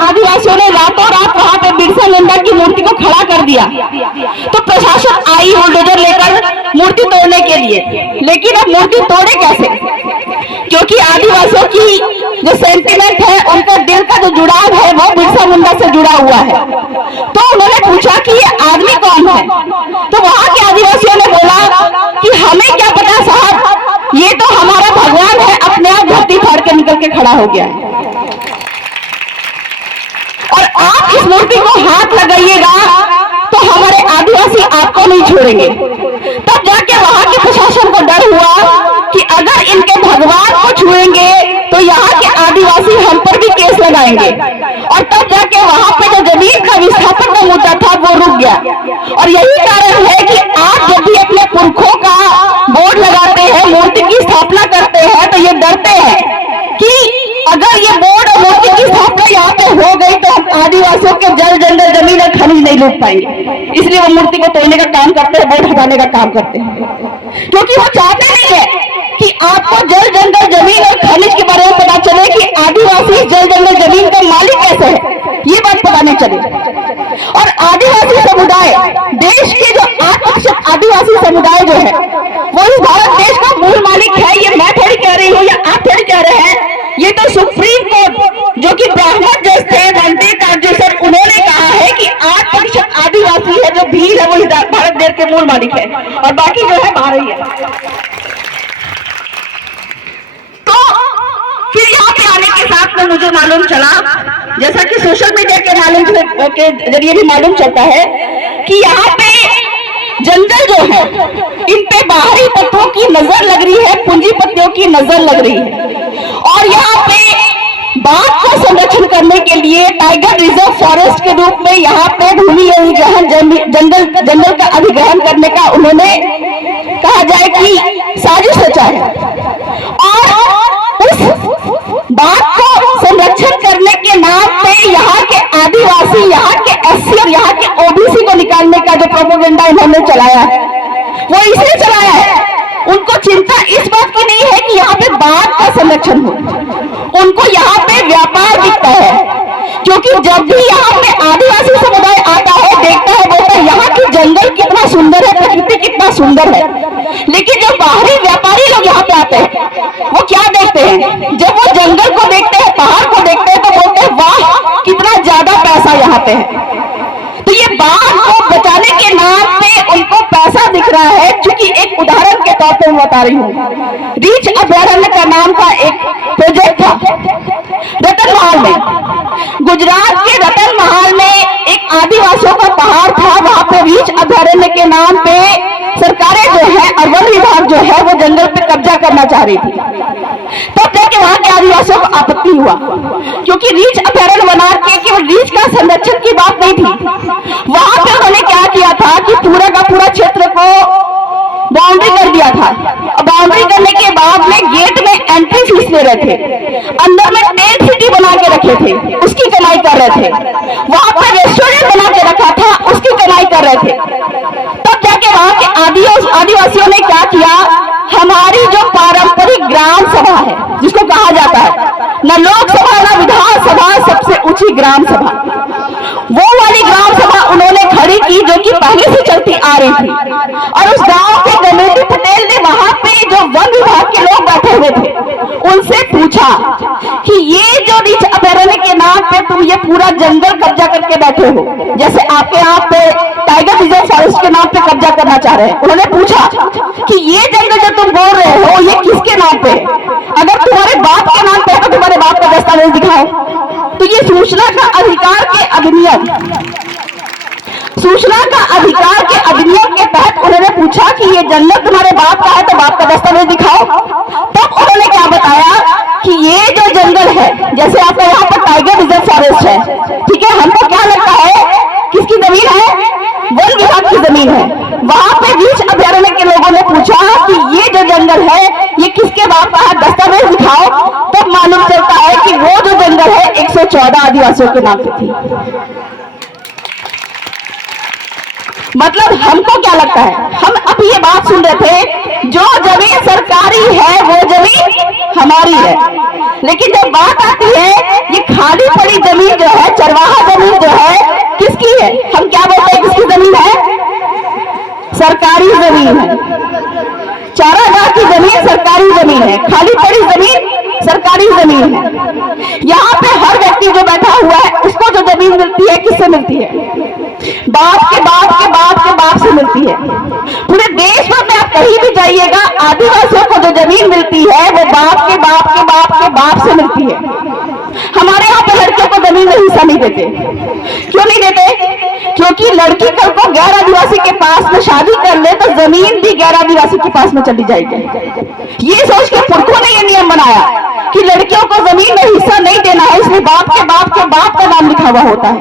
आदिवासियों ने रातों रात वहां पे बिरसा मुंडा की मूर्ति को खड़ा कर दिया। तो प्रशासन आई बुलडोजर लेकर मूर्ति तोड़ने के लिए, लेकिन अब मूर्ति तोड़े कैसे? क्योंकि आदिवासियों की जो सेंटिमेंट है, उनका दिल का जो जुड़ाव है वो बिरसा मुंडा से जुड़ा हुआ है। तो उन्होंने पूछा कि ये आदमी कौन है? तो वहां के आदिवासियों ने बोला कि हमें क्या पता साहब, ये तो हमारा भगवान है, अपने आप धरती फाड़ के निकल के खड़ा हो गया है। और आप इस मूर्ति को हाथ लगाइएगा तो हमारे आदिवासी आपको नहीं छोड़ेंगे। तब जाके वहां के प्रशासन को डर हुआ कि अगर इनके भगवान को छुएंगे तो यहाँ के आदिवासी हम पर भी केस लगाएंगे। और तब जाके वहां पे जो जमीन का विस्थापन का मुद्दा था वो रुक गया। और यही कारण है कि आप जब भी अपने पुरखों का बोर्ड लगाते हैं, मूर्ति की स्थापना करते हैं, तो ये डरते हैं कि अगर ये बोर्ड और मूर्ति की स्थापना यहाँ पे हो गई तो हम आदिवासियों के जल जंगल जमीन और खनिज नहीं लूट पाएंगे। इसलिए वो मूर्ति को तोड़ने का काम करते हैं, बोर्ड हटाने का काम करते हैं, क्योंकि वो चाहते नहीं है कि आपको जल जंगल जमीन और खनिज के बारे में पता चले कि आदिवासी जल जंगल जमीन का मालिक कैसे है, ये बात पता नहीं चले। और आदिवासी समुदाय, देश के जो 8% आदिवासी समुदाय जो है वो इस भारत देश का मूल मालिक है। ये मैं थोड़ी कह रही हूँ या आप थोड़ी कह रहे हैं, ये तो सुप्रीम कोर्ट जो कि ब्राह्मण जज थे वंदे काजूसर, उन्होंने कहा है कि 8% आदिवासी है जो भील है वो इस भारत देश के मूल मालिक है, और बाकी जो है बाहर ही है। तो फिर यहाँ पे आने के साथ में मुझे मालूम चला, जैसा कि सोशल मीडिया के मालूम के जरिए भी मालूम चलता है कि यहाँ पे जंगल जो है इन पे बाहरी तत्वों की नजर लग रही है, पूंजीपतियों की नजर लग रही है। और यहाँ पे बाघ का संरक्षण करने के लिए टाइगर रिजर्व फॉरेस्ट के रूप में यहाँ पे भूमि अधिग्रहण जंगल का अधिग्रहण करने का उन्होंने कहा जाए कि साजिश रचा है। और उस बाघ को संरक्षण करने के नाम पे यहाँ के आदिवासी, यहाँ के एससी और यहाँ के ओबीसी को निकालने का जो प्रोपेगेंडा इन्होंने चलाया है वो इसलिए चलाया है, उनको चिंता इस बात की नहीं है कि यहाँ पे बाघ का संरक्षण हो, उनको यहाँ पे व्यापार दिखता है। क्योंकि जब भी यहाँ पे आदिवासी समुदाय आता है, देखता है, बोलता है यहाँ की जंगल कितना सुंदर है, प्रकृति कितना सुंदर है। लेकिन जब बाहरी व्यापारी लोग यहाँ पे आते हैं वो क्या देखते हैं? जब वो जंगल को देखते हैं, पहाड़ को देखते हैं, तो बोलते हैं वाह कितना ज्यादा पैसा यहाँ पे है। तो ये बाघ को बचाने के नाम पे उनको पैसा दिख रहा है। क्योंकि एक उदाहरण के तौर पे मैं बता रही हूँ, रीछ अभयारण्य का नाम का एक प्रोजेक्ट था रतनमहल में। गुजरात के रतनमहल में एक आदिवासियों का पहाड़ था, वहां पे रीछ अभयारण्य के नाम पे सरकारें जो है और वन विभाग जो है वो जंगल पे कब्जा करना चाह रही थी। तब जाके वहां के आदिवासियों को आपत्ति हुआ, क्योंकि रीछ अभयारण्य बना के केवल रीछ का संरक्षण की बात नहीं थी। वहां पे उन्होंने क्या किया था कि पूरा का पूरा क्षेत्र को बाउंड्री कर दिया था। बाउंड्री करने के बाद में गेट में एंट्री फीस ले रहे थे, अंदर में टेंट सिटी बना के रखे थे, उसकी कमाई कर रहे थे। वहां पर रेस्टोरेंट बना के रखा था, उसकी कमाई कर रहे थे। तब जाके वहां के आदिवासियों ने क्या किया, हमारी जो पारंपरिक ग्राम सभा है जिसको कहा जाता है, न लोकसभा न विधानसभा, सबसे ऊंची ग्राम सभा, वो वाली ग्राम सभा उन्होंने खड़ी की जो कि पहले से चलती आ रही थी। और उस गांव के कमेटी पटेल ने वहां पे जो वन विभाग के लोग बैठे हुए थे उनसे पूछा कि ये जो रीछ अभयारण्य के नाम पे तुम ये पूरा जंगल कब्जा करके बैठे हो, जैसे आपके यहाँ पे टाइगर रिजर्व फॉरेस्ट के नाम पे कब्जा करना चाह रहे हैं, उन्होंने पूछा कि ये जंगल जो तुम बोल रहे हो ये किसके नाम पे? अगर तुम्हारे बाप के नाम पे है तो तुम्हारे बाप का दस्तावेज दिखाओ। तो ये सूचना का अधिकार के अधिनियम, सूचना का अधिकार के अधिनियम के तहत उन्होंने पूछा कि ये जंगल तुम्हारे बाप का है तो बाप का दस्तावेज दिखाओ। तब उन्होंने क्या बताया कि ये जो जंगल है, जैसे आपका यहाँ पर टाइगर रिजर्व फॉरेस्ट है, ठीक है, हमको क्या लगता है किसकी जमीन है? वन विभाग की जमीन है। वहां पे रीछ अभयारण्य के लोगों ने पूछा कि ये जो जंगल है ये किसके बाप का है, दस्तावेज दिखाओ। तब मालूम चलता है कि वो जो जंगल है 114 आदिवासियों के नाम पे थी। मतलब हमको क्या लगता है, हम अभी ये बात सुन रहे थे, जो जमीन सरकारी है वो जमीन हमारी है, लेकिन जब बात आती है ये खाली पड़ी जमीन जो है हमारी जमीन है। यहाँ पे हर व्यक्ति जो बैठा हुआ है उसको जो जमीन मिलती है किससे मिलती है? बाप के बाप के बाप के बाप से मिलती है। पूरे देश भर में आप कहीं भी जाइएगा, आदिवासियों को जो जमीन मिलती है वो बाप के बाप के बाप के बाप से मिलती है। हमारे यहाँ पे लड़कियों को जमीन में हिस्सा नहीं देते। क्यों नहीं देते? क्योंकि लड़की कल को गैर आदिवासी के पास में शादी कर ले तो जमीन भी गैर आदिवासी के पास में चली जाएगी। ये सोच के पुरखों ने ये नियम बनाया कि लड़कियों को जमीन में हिस्सा नहीं देना है, इसलिए बाप के बाप के बाप का नाम लिखा हुआ होता है।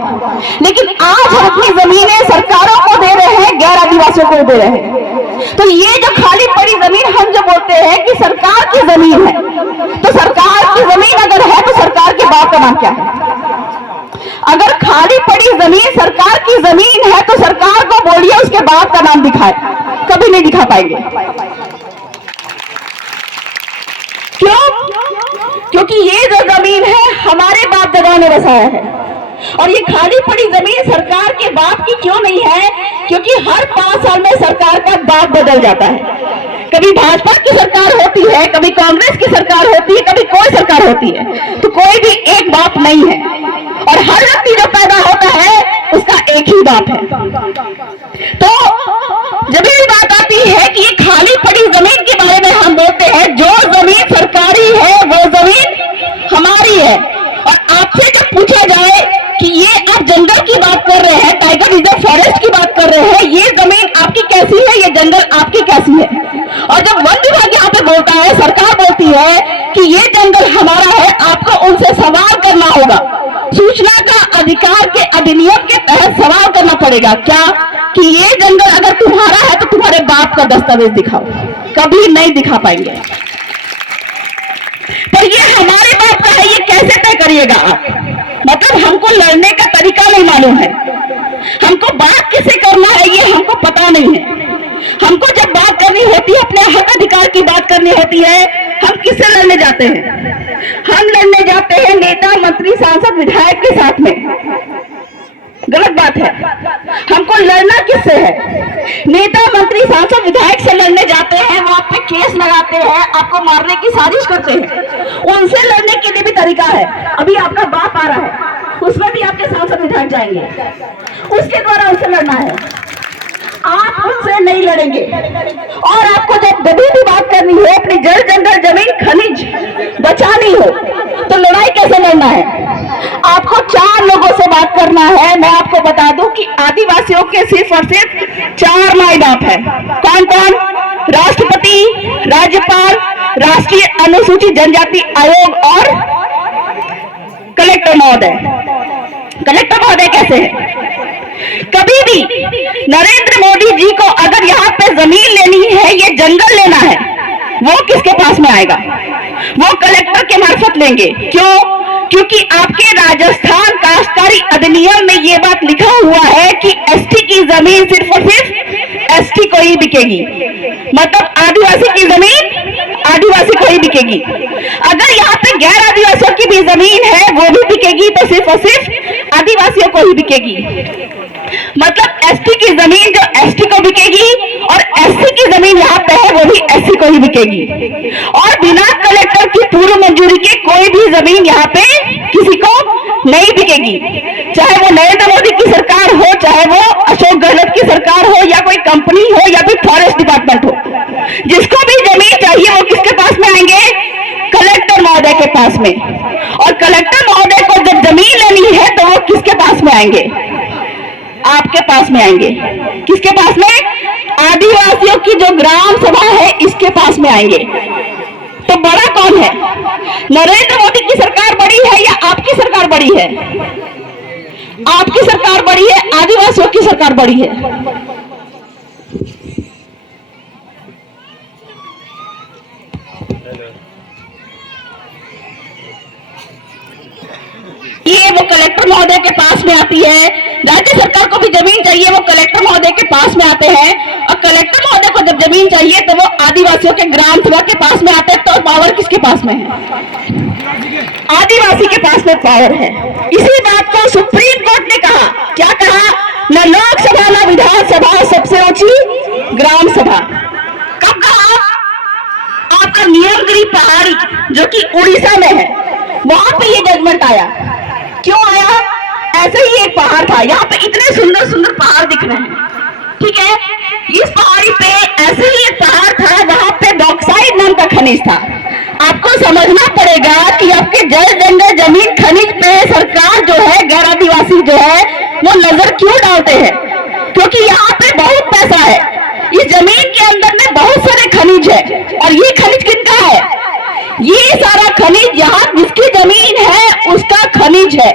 लेकिन आज हम अपनी जमीनें सरकारों को दे रहे हैं, गैर आदिवासियों को दे रहे हैं। तो ये जो खाली पड़ी जमीन हम जो बोलते हैं कि सरकार की जमीन है, तो सरकार की जमीन अगर है तो सरकार के बाप का नाम क्या है? अगर खाली पड़ी जमीन सरकार की जमीन है तो सरकार को बोलिए उसके बाप का नाम दिखाए, कभी नहीं दिखा पाएंगे। क्यों? क्योंकि ये जो जमीन है हमारे बाप दादा ने बसाया है। और ये खाली पड़ी जमीन सरकार के बाप की क्यों नहीं है? क्योंकि हर 5 साल में सरकार का बाप बदल जाता है। कभी भाजपा की सरकार होती है, कभी कांग्रेस की सरकार होती है, कभी कोई सरकार होती है, तो कोई भी एक बाप नहीं है। और हर व्यक्ति जो पैदा होता है उसका एक ही बाप है। तो जब ये बात आती है कि ये खाली पड़ी जमीन के बारे में हम बोलते हैं, जो जमीन सरकारी है वो जमीन हमारी है। और आपसे जब पूछा जाए कि ये आप जंगल की बात कर रहे हैं, टाइगर रिजर्व फॉरेस्ट की बात कर रहे हैं, ये जमीन आपकी कैसी है, ये जंगल आपकी कैसी है? और जब वन विभाग यहाँ पे बोलता है, सरकार बोलती है कि ये जंगल हमारा है, आपको उनसे सवाल करना होगा। सूचना का अधिकार के अधिनियम के तहत सवाल करना पड़ेगा क्या कि ये जंगल अगर तुम्हारा है तो तुम्हारे बाप का दस्तावेज दिखाओ। कभी नहीं दिखा पाएंगे। पर ये हमारे बाप का है, ये कैसे तय करिएगा आप? मतलब हमको लड़ने का तरीका नहीं मालूम है, हमको बात किसे करना है ये हमको पता नहीं है। हमको जब बात करनी होती है, अपने हक अधिकार की बात करनी होती है, हम किससे लड़ने जाते हैं? हम लड़ने जाते हैं नेता मंत्री सांसद विधायक के साथ में। गलत बात है। हमको लड़ना किससे है? नेता मंत्री सांसद विधायक से लड़ने जाते हैं, वो आप पे केस लगाते हैं, आपको मारने की साजिश करते हैं। उनसे लड़ने के लिए भी तरीका है। अभी आपका बाप आ रहा है, उसमें भी आपके सांसद विधायक जाएंगे, उसके द्वारा उनसे लड़ना है। आप उनसे नहीं लड़ेंगे। और आपको जब भी बात करनी हो, अपनी जल जंगल जमीन खनिज बचानी हो, तो लड़ाई कैसे लड़ना है? आपको 4 लोगों से बात करना है। मैं आपको बता दूं कि आदिवासियों के सिर्फ और सिर्फ 4 माई बाप है। कौन कौन? राष्ट्रपति, राज्यपाल, राष्ट्रीय अनुसूचित जनजाति आयोग और कलेक्टर महोदय। कलेक्टर महोदय कैसे है? कभी भी नरेंद्र मोदी जी को अगर यहाँ पे जमीन लेनी है, ये जंगल लेना है, वो किसके पास में आएगा? वो कलेक्टर के मार्फत लेंगे। क्यों? क्योंकि आपके राजस्थान काश्तकारी अधिनियम में ये बात लिखा हुआ है कि एसटी की जमीन सिर्फ और सिर्फ एसटी को ही बिकेगी। मतलब आदिवासी की जमीन आदिवासी को ही बिकेगी। अगर यहाँ पे गैर आदिवासियों की भी जमीन है, वो भी बिकेगी, तो सिर्फ और सिर्फ आदिवासियों को ही बिकेगी। मतलब एसटी की जमीन जो एसटी को बिकेगी और एससी की जमीन यहाँ पे है वो भी एससी को ही बिकेगी। और बिना कलेक्टर की पूर्व मंजूरी के कोई भी जमीन यहाँ पे किसी को नहीं बिकेगी। चाहे वो नरेंद्र मोदी की सरकार हो, चाहे वो अशोक गहलोत की सरकार हो, या कोई कंपनी हो, या फिर फॉरेस्ट डिपार्टमेंट हो, जिसको भी जमीन चाहिए वो किसके पास में आएंगे? कलेक्टर महोदय के पास में। और कलेक्टर महोदय को जब जमीन लेनी है तो वो किसके पास में आएंगे? आपके पास में आएंगे। किसके पास में? आदिवासियों की जो ग्राम सभा है इसके पास में आएंगे। तो बड़ा कौन है? नरेंद्र मोदी की सरकार बड़ी है या आपकी सरकार बड़ी है? आपकी सरकार बड़ी है, आदिवासियों की सरकार बड़ी है। ये वो कलेक्टर महोदय के पास में आती है। राज्य सरकार को भी जमीन चाहिए, वो कलेक्टर महोदय के पास में आते हैं। और कलेक्टर महोदय को जब जमीन चाहिए तो वो आदिवासियों के ग्राम सभा के पास में आते हैं। तो पावर किसके पास में है? आदिवासी के पास में पावर है। इसी बात को सुप्रीम कोर्ट ने कहा। क्या कहा? न लोकसभा न विधानसभा, सबसे ऊंची ग्राम सभा। कब कहा? आपका नियमगिरी पहाड़ी जो कि उड़ीसा में है, वहां पे ये जजमेंट आया। क्यों आया? ऐसे ही एक पहाड़ था, यहाँ पे इतने सुंदर सुंदर पहाड़ दिख रहे हैं, ठीक है। इस पहाड़ी पे ऐसे ही एक पहाड़ था, वहां पे बॉक्साइट नाम का खनिज था। आपको समझना पड़ेगा कि आपके जल जंगल जमीन खनिज पे सरकार जो है, गैर आदिवासी जो है, वो नजर क्यों डालते हैं? क्योंकि यहाँ पे बहुत पैसा है, इस जमीन के अंदर में बहुत सारे खनिज है। और ये खनिज किनका है? ये सारा खनिज यहाँ जिसकी जमीन है उसका खनिज है।